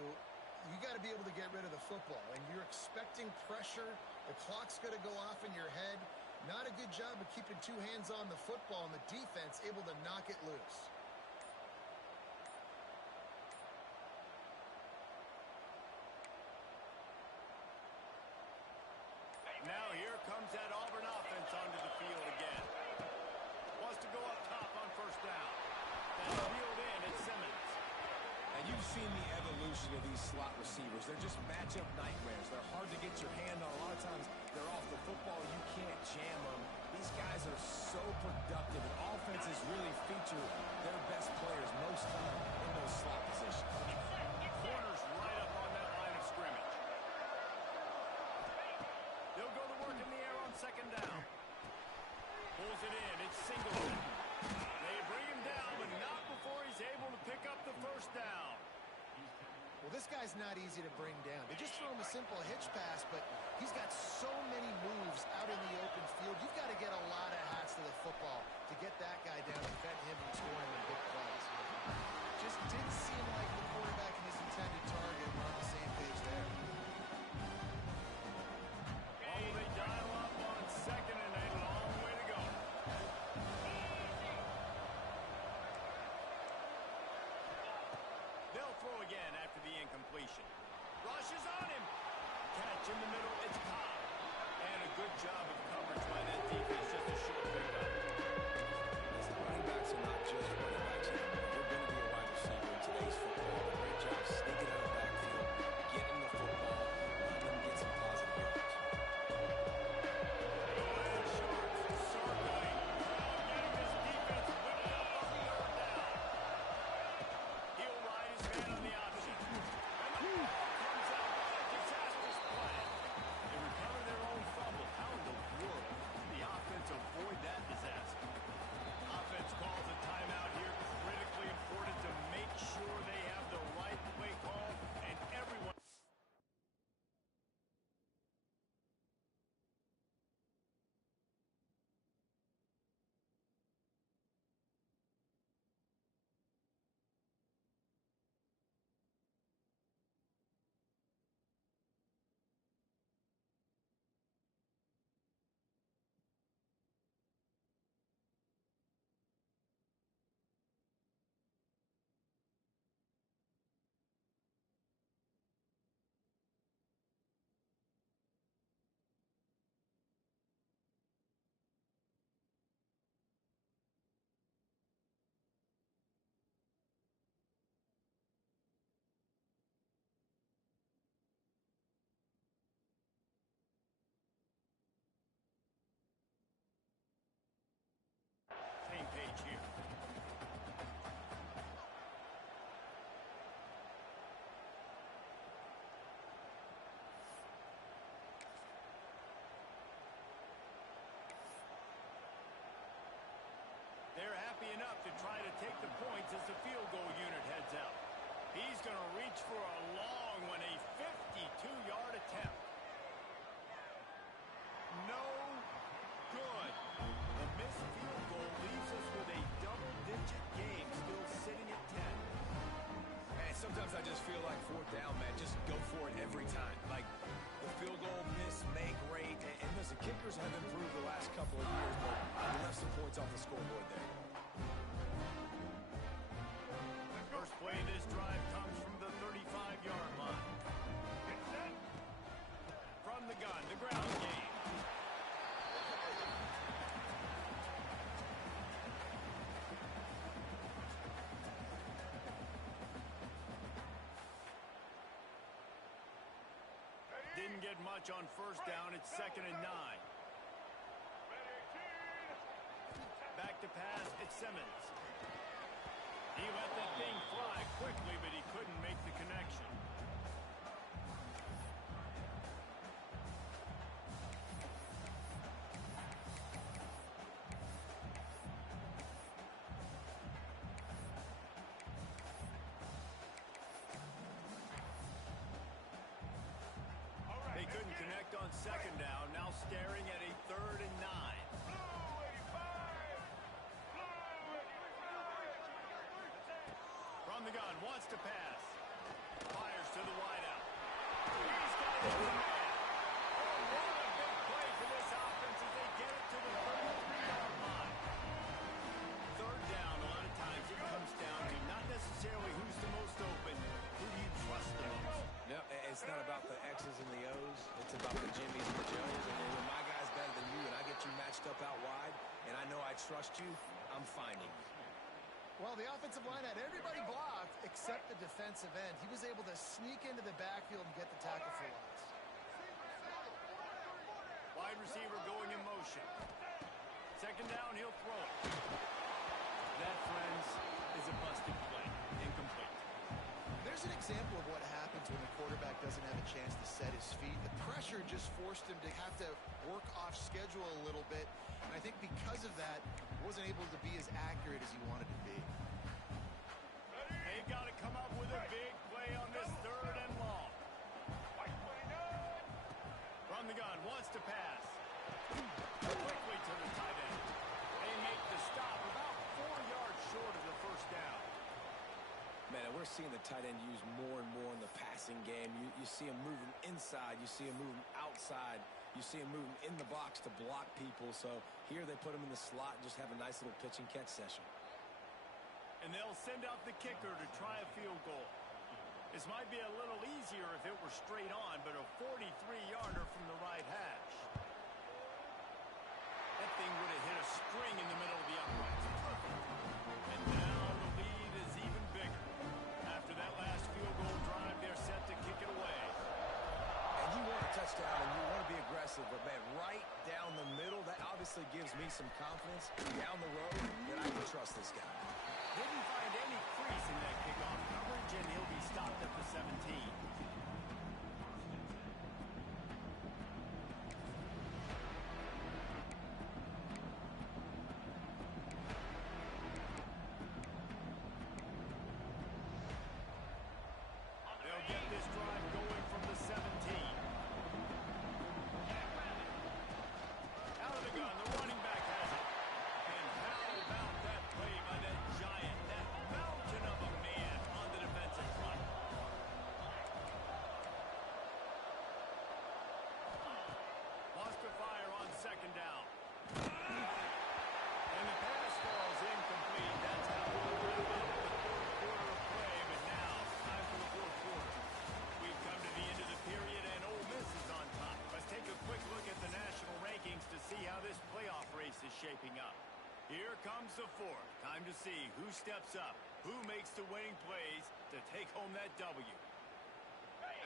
you got to be able to get rid of the football. And you're expecting pressure. The clock's going to go off in your head. Not a good job of keeping 2 hands on the football, and the defense able to knock it loose. Now here comes that Auburn offense onto the field again. Wants to go up top on 1st down. That's reeled in. It's Simmons. And you've seen the evolution of these slot receivers. They're just matchup nightmares. They're hard to get your hand on. A lot of times they're off the football. You can't jam them. These guys are so productive, and offenses really feature their best players most time in those slot positions. Corners right up on that line of scrimmage. They'll go to work in the air on 2nd down. Pulls it in. It's Singleton. They bring him down, but not before he's able to pick up the 1st down. Well, this guy's not easy to bring down. They just throw him a simple hitch pass, but he's got so many moves out in the open field. You've got to get a lot of hats to the football to get that guy down and prevent him from scoring on big plays. Just didn't seem like the quarterback and his intended target were on the same page there. Oh, they dial up on 2nd and a long way to go. They'll throw again after the incompletion. Rushes on him. Catch in the middle. It's Ncaa. And a good job of coverage by that defense. Just a short pickup. As the running tackles and not just running backs anymore. You're going to be a wide receiver in today's football. Great job sneaking out of the backfield, getting the football, letting them get some positive yards. Circling. Brown getting this defense whipped up on third down. He'll ride his man on the option. And the ball comes out. What a disastrous play. They recover their own fumble. How in the world did the offense avoid that disaster? Offense calls a timeout here. Critically important to make sure they have the right play call and everyone. Same page here. They're happy enough to try to take the points as the field goal unit heads out. He's going to reach for a long one, a 52-yard attempt. No good. The missed field goal leaves us with a double-digit game still sitting at 10. Man, sometimes I just feel like fourth down, man. Just go for it every time. Like the field goal miss, make rate. And listen, kickers have improved the last couple of years, but they left some points off the scoreboard there. First play of this drive comes from the 35-yard line. From the gun, the ground game. Didn't get much on first down. It's 2nd and 9. Back to pass. It's Simmons. He let that thing fly quickly, but he couldn't make the connection. They couldn't connect on 2nd down. Now staring at a 3rd and 9. From the gun, wants to pass. Fires to the wideout. He's got his man. Oh, what a big play for this offense as they get it to the 33-yard line. 3rd down, a lot of times it comes down to not necessarily who's the most open, who do you trust the most. No, it's not about the X's and the O's. It's about the Jimmys and the Joes. And when my guy's better than you and I get you matched up out wide and I know I trust you, I'm finding you. Well, the offensive line had everybody blocked except the defensive end. He was able to sneak into the backfield and get the tackle for loss. Wide receiver going in motion. 2nd down, he'll throw it. That, friends, is a busted play. Incomplete. There's an example of what happens when the quarterback doesn't have a chance to set his feet. The pressure just forced him to have to work off schedule a little bit. And I think because of that, wasn't able to be as accurate as he wanted to be. They've got to come up with a big play on this 3rd and long. From the gun, wants to pass. Quickly to the tight end. They make the stop about 4 yards short of the 1st down. Man, we're seeing the tight end used more and more in the passing game. You see him moving inside. You see him moving outside. You see him moving in the box to block people. So here they put him in the slot and just have a nice little pitch and catch session. And they'll send out the kicker to try a field goal. This might be a little easier if it were straight on, but a 43-yarder from the right hash. That thing would have hit a string in the middle of the uprights. Perfect. stretched out and you want to be aggressive, but, man, right down the middle, that obviously gives me some confidence down the road that I can trust this guy. Didn't find any crease in that kickoff coverage, and he'll be stopped at the 17. They'll get this drive going from the 17. Out of the gun, the running back has it. And how about that play by that giant, that mountain of a man on the defensive front? Lost to fire on second down. And the pass falls incomplete. That's how we'll wrap up the third quarter of play. But now, time for the fourth quarter. We've come to the end of the period, and Ole Miss is on top. Let's take a quick look at the national rankings to see how this playoff race is shaping up. Here comes the fourth. Time to see who steps up, who makes the winning plays to take home that W.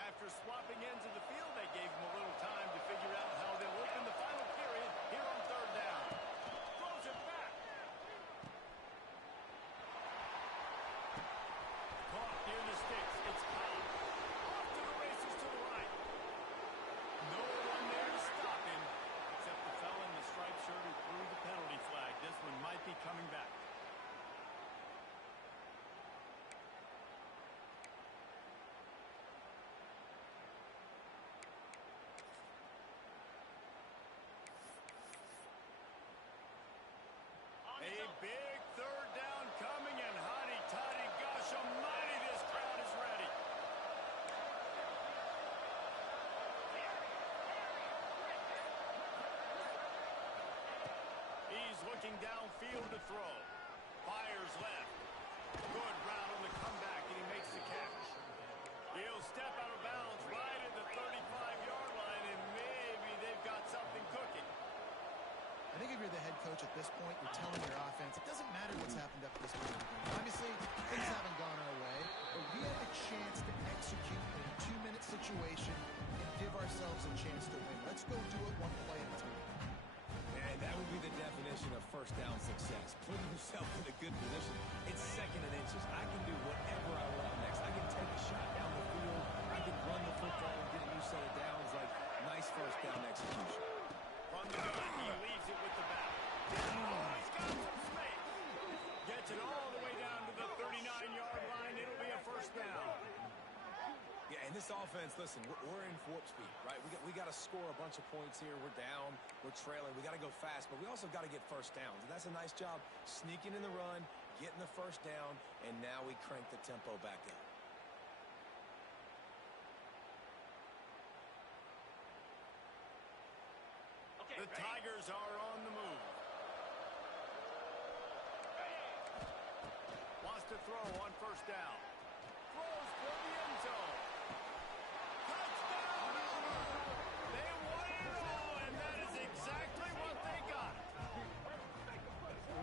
After swapping ends of the field, they gave them a little time to figure out how they'll open the final period here on third down. Throws it back. Caught near the sticks. It's Ncaa. Off to the races to the right. No one there to stop him, except the fella in the striped shirt who threw the penalty flag. This one might be coming back. A big third down coming, and hotty toddy, gosh almighty, this crowd is ready. He's looking downfield to throw. Fires left. Good route on the comeback, and he makes the catch. He'll step out of bounds right at the 35-yard line, and maybe they've got something cooking. I think if you're the head coach at this point, you're telling your offense, it doesn't matter what's happened up to this point in the game. Obviously, things haven't gone our way, but we have a chance to execute in a 2-minute situation and give ourselves a chance to win. Let's go do it one play at a time. And that would be the definition of first down success. Putting yourself in a good position. It's second and inches. I can do whatever I want next. I can take a shot down the field. I can run the football and get a new set of downs. Like, nice first down execution. From the gun, he leaves it with the back. Oh, he's got some space. Gets it all the way down to the 39-yard line. It'll be a first down. Yeah, and this offense, listen, we're in warp speed, right? We got to score a bunch of points here. We're down. We're trailing. We got to go fast, but we also got to get first downs. And that's a nice job sneaking in the run, getting the first down, and now we crank the tempo back up. The Tigers are on the move. Wants to throw on first down. Throws for the end zone. Touchdown! They won it all, and that is exactly what they got.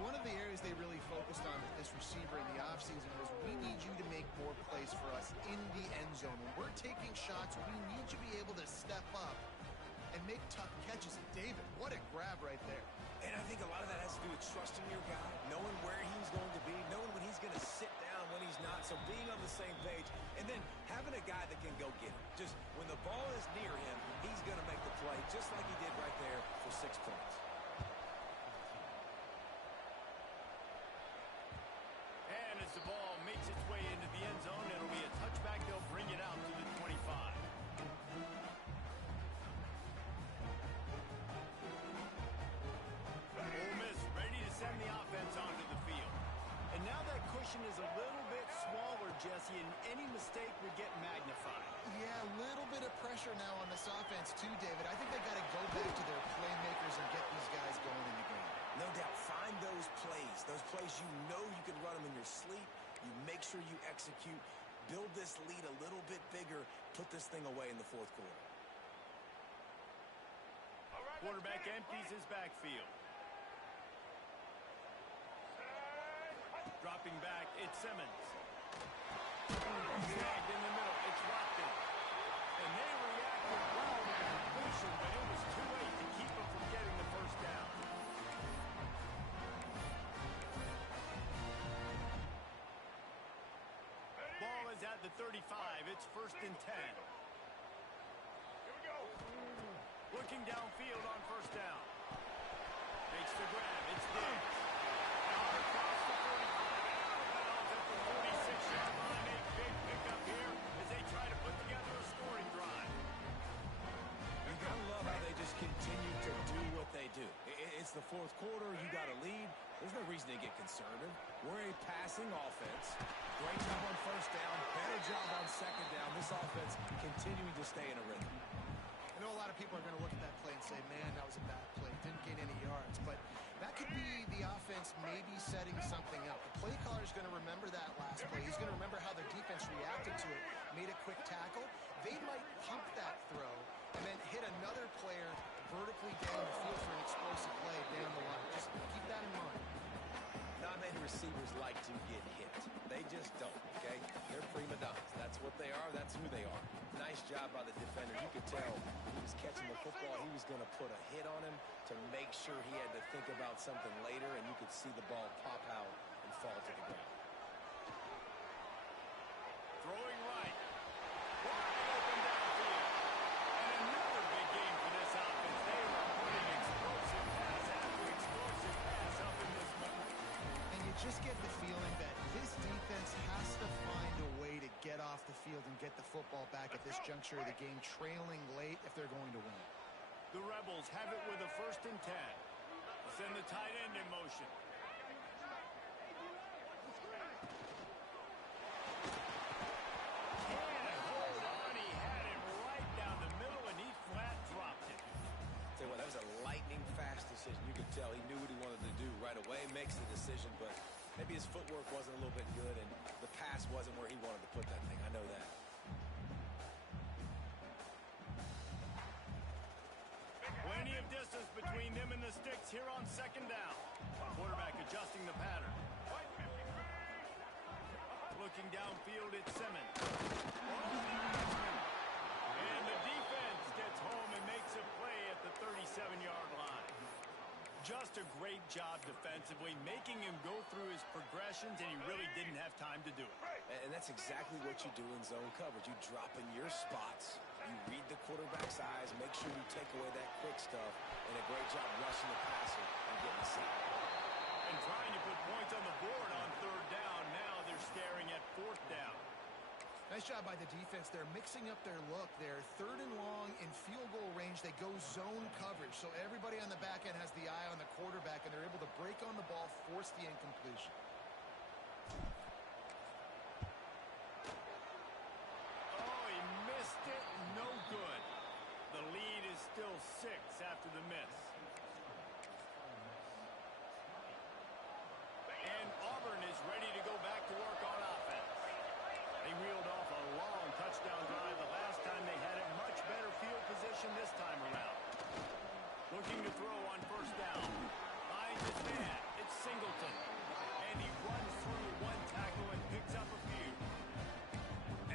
One of the areas they really focused on with this receiver in the offseason was we need you to make more plays for us in the end zone. When we're taking shots, we need you to be able to step up and make tough catches. And David, what a grab right there. And I think a lot of that has to do with trusting your guy, knowing where he's going to be, knowing when he's going to sit down, when he's not. So being on the same page, and then having a guy that can go get him. Just when the ball is near him, he's going to make the play, just like he did right there for 6 points. And as the ball makes its way into the end zone, it'll be a touchback. They'll bring it out to the 25. Ole Miss ready to send the offense onto the field. And now that cushion is a little bit smaller, Jesse, and any mistake would get magnified. Yeah, a little bit of pressure now on this offense too, David. I think they got to go back to their playmakers and get these guys going in the game. No doubt. Find those plays you know you can run them in your sleep. You make sure you execute. Build this lead a little bit bigger. Put this thing away in the fourth quarter. Quarterback empties his backfield. Dropping back, it's Simmons. Snagged in the middle, it's Watkins. And they reacted well. 35. It's 1st and 10. Here we go. Looking downfield on 1st down. Makes the grab. It's Diggs. Out across the 45. Out of bounds at the 46-yard line. A big pickup here as they try to put together a scoring drive. You gotta love how they just continue to do what they do. It's the 4th quarter. You got a lead. There's no reason to get conservative. We're a passing offense. Great job on 1st down. Better job on 2nd down. This offense continuing to stay in a rhythm. I know a lot of people are going to look at that play and say, man, that was a bad play. Didn't gain any yards. But that could be the offense maybe setting something up. The play caller is going to remember that last play. He's going to remember how the defense reacted to it, made a quick tackle. They might pump that throw and then hit another player vertically down the field for an explosive play down the line. Just keep that in mind. Not many receivers like to get hit. They just don't, okay? They're prima donnas. That's what they are. That's who they are. Nice job by the defender. You could tell he was catching the football. He was going to put a hit on him to make sure he had to think about something later, and you could see the ball pop out and fall to the ground. Throwing right. Wide open downfield. And another big game for this offense. They are putting explosive pass after explosive pass up in this moment. And you just get the feeling that this defense has to find a way to get off the field and get the football back at this juncture of the game, trailing late if they're going to win. The Rebels have it with a 1st and 10. Send the tight end in motion. Can't hold on. He had it right down the middle, and he flat dropped it. Tell you what, that was a lightning fast decision. You could tell he knew what he wanted to do right away, makes the decision, but maybe his footwork wasn't a little bit good, and the pass wasn't where he wanted to put that thing. I know that. Plenty of distance between them and the sticks here on 2nd down. Quarterback adjusting the pattern. Looking downfield, it's Simmons. And the defense gets home and makes a play at the 37-yard line. Just a great job defensively, making him go through his progressions, and he really didn't have time to do it. And that's exactly what you do in zone coverage. You drop in your spots, you read the quarterback's eyes, make sure you take away that quick stuff, and a great job rushing the passer and getting the sack. And trying to put points on the board on 3rd down. Now they're staring at 4th down. Nice job by the defense. They're mixing up their look. They're 3rd and long in field goal range. They go zone coverage. So everybody on the back end has the eye on the quarterback, and they're able to break on the ball, force the incompletion. Oh, he missed it. No good. The lead is still 6 after the miss. And Auburn is ready to go back to work on offense. They reeled off a long touchdown drive the last time they had it. Much better field position this time around. Looking to throw on 1st down. Finds his man. It's Singleton. And he runs through one tackle and picks up a few.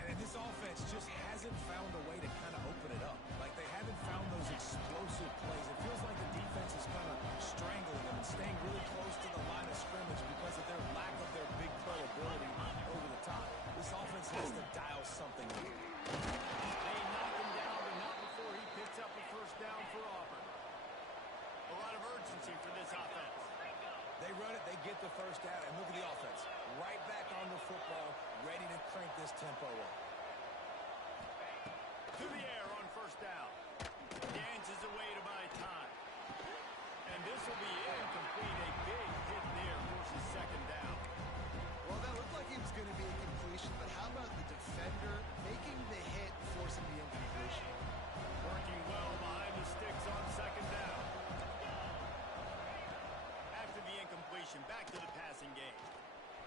And this offense just hasn't found a way to kind of open it up. Like they haven't found those explosive plays. It feels like the defense is kind of strangling them and staying really close to the line of scrimmage because of their lack of their big play ability over the top. This offense has to dial something in. They knock him down, but not before he picks up a 1st down for Auburn. A lot of urgency for this offense. They run it, they get the 1st down, and look at the offense. Right back on the football, ready to crank this tempo up. To the air on 1st down. Dances away to buy time. And this will be incomplete. A big hit there forces 2nd down. Well, that looked like he was going to be a completion, but how about the defender making the hit, forcing the incompletion? Working well behind the sticks on 2nd down. After the incompletion, back to the passing game.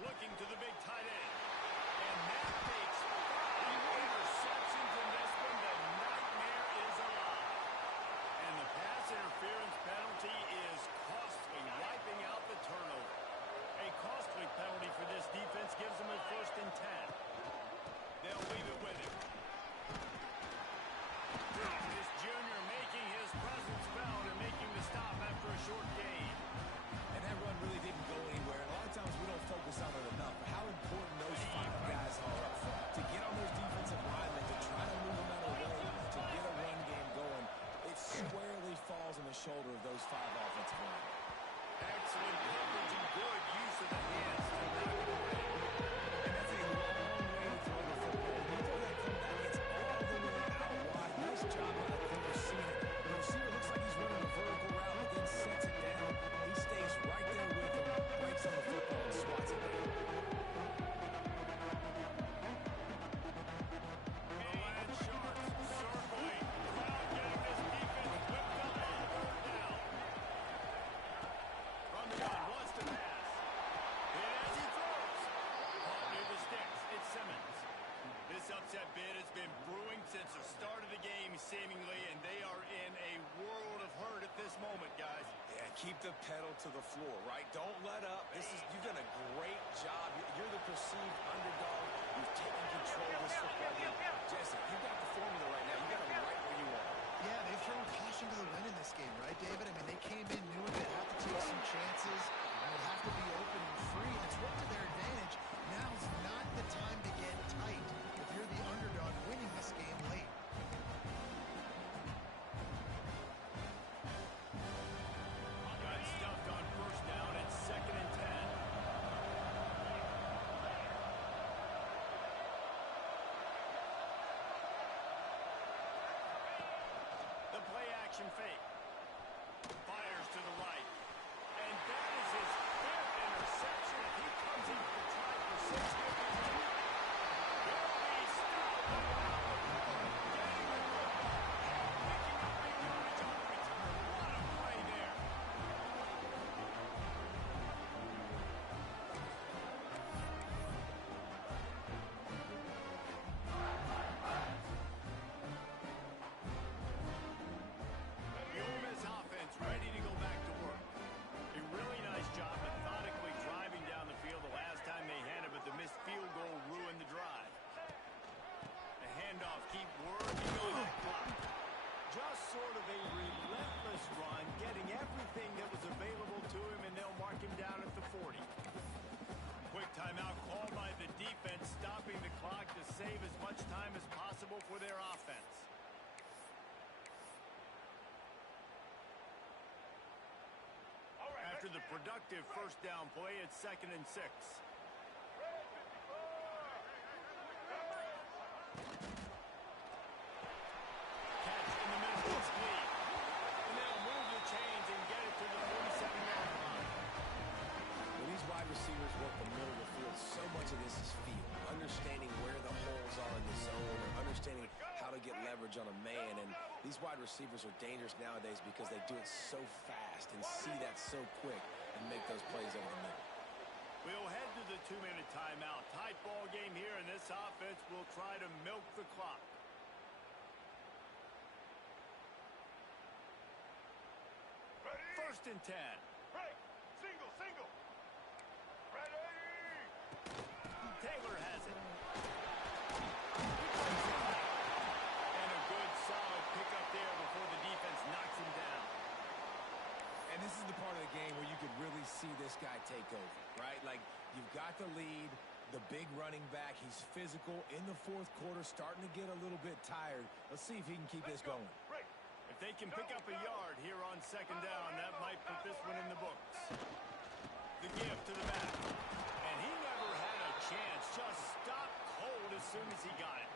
Looking to the big tight end. And that makes 5 interceptions in this one. The nightmare is alive. And the pass interference penalty is costly, wiping out the turnover. A costly penalty for this defense gives them a 1st and 10. They'll leave it with him. shoulder of those 5 offensive linemen. Excellent coverage and good use of the hands to knock it away. And that's a long way to throw the football. When you throw that comeback, it's all the way out wide. Nice job by the corner seeing it. The receiver looks like he's running a vertical route, but then sets it down. He stays right there with him, breaks on the football, and swats it down. The Land Sharks circling. Crowd getting this defense whipped up on 3rd down. From the gun, wants to pass. Hit as he throws. Caught near the sticks. It's Simmons. This upset bid has been brewing since the start of the game, seemingly, and they are in a world of hurt at this moment, guys. Yeah, keep the pedal to the floor, right? Don't let up. You've done a great job. You're the perceived underdog. You've taken control of this football game. Jesse, you've got the formula right now. You got them right where you are. Yeah, they've thrown caution to the wind in this game, right, David? I mean, they came in knowing they'd have to take some chances, and would have to be open and free, and it's worked to their advantage. Now's not the time to get tight if you're the underdog winning this game late. Got stuffed on 1st down and 2nd and 10. The play action fake. Fires to the right. And that is his 5th interception. If he comes in to try for 6, will be stopped around the field. Getting the football. Picking up big yardage on the return. What a play there. The Ole Miss offense ready to go back to work. A really nice job methodically driving down the field the last time they had it, but the missed field goal ruined the drive. The handoff, keep working on that clock. Just sort of a relentless run, getting everything that was available to him, and they'll mark him down at the 40. Quick timeout called by the defense, stopping the clock to save as much time as possible for their offense. After the productive 1st down play, it's 2nd and 6. Catch in the middle, it's Lee. And they'll move the chains and get it to the 47-yard line. When these wide receivers work the middle of the field, so much of this is feel. Understanding where the holes are in the zone, or understanding how to get leverage on a man. And these wide receivers are dangerous nowadays because they do it so fast and see that so quick and make those plays over the middle. We'll head to the 2-minute timeout. Tight ball game here, and this offense will try to milk the clock. First and 10. Break. Single, single. Ready. Taylor has it. And a good, solid pickup there before the defense knocks him down. And this is the part of the game where you could really see this guy take over, right? Like, you've got the lead, the big running back. He's physical in the 4th quarter, starting to get a little bit tired. Let's see if he can keep this going. Break. If they can pick up a yard here on 2nd down, that might put this one in the books. The give to the back. And he never had a chance. Just stopped cold as soon as he got it.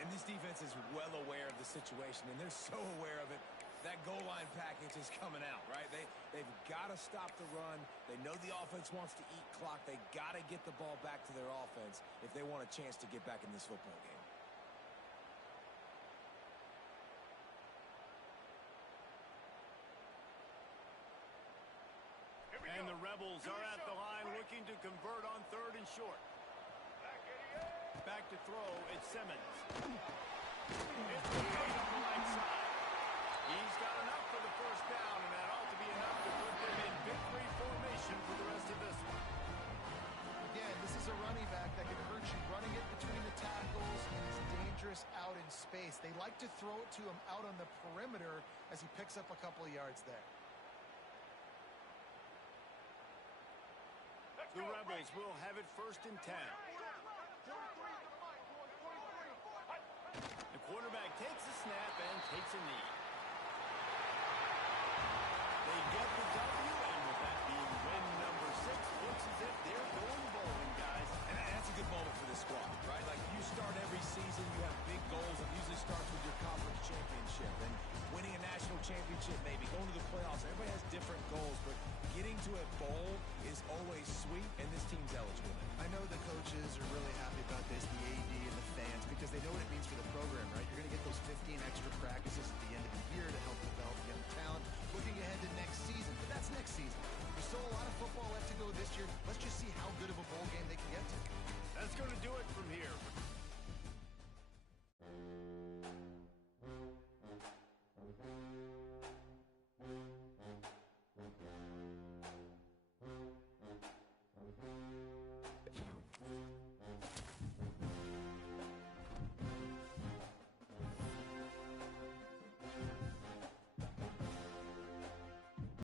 And this defense is well aware of the situation, and they're so aware of it. That goal line package is coming out, right? They've got to stop the run. They know the offense wants to eat clock. They got to get the ball back to their offense if they want a chance to get back in this football game. And the Rebels are at the line looking to convert on 3rd and short. Back to throw, it's Simmons. It's the play on the right side. He's got enough for the 1st down, and that ought to be enough to put them in victory formation for the rest of this one. Again, this is a running back that can hurt you running it between the tackles, and he's dangerous out in space. They like to throw it to him out on the perimeter as he picks up a couple of yards there. The Rebels will have it 1st and 10. The quarterback takes a snap and takes a knee. championship, maybe going to the playoffs. Everybody has different goals, but getting to a bowl is always sweet, and this team's eligible. I know the coaches are really happy about this, the AD and the fans, because they know what it means for the program, right? You're going to get those 15 extra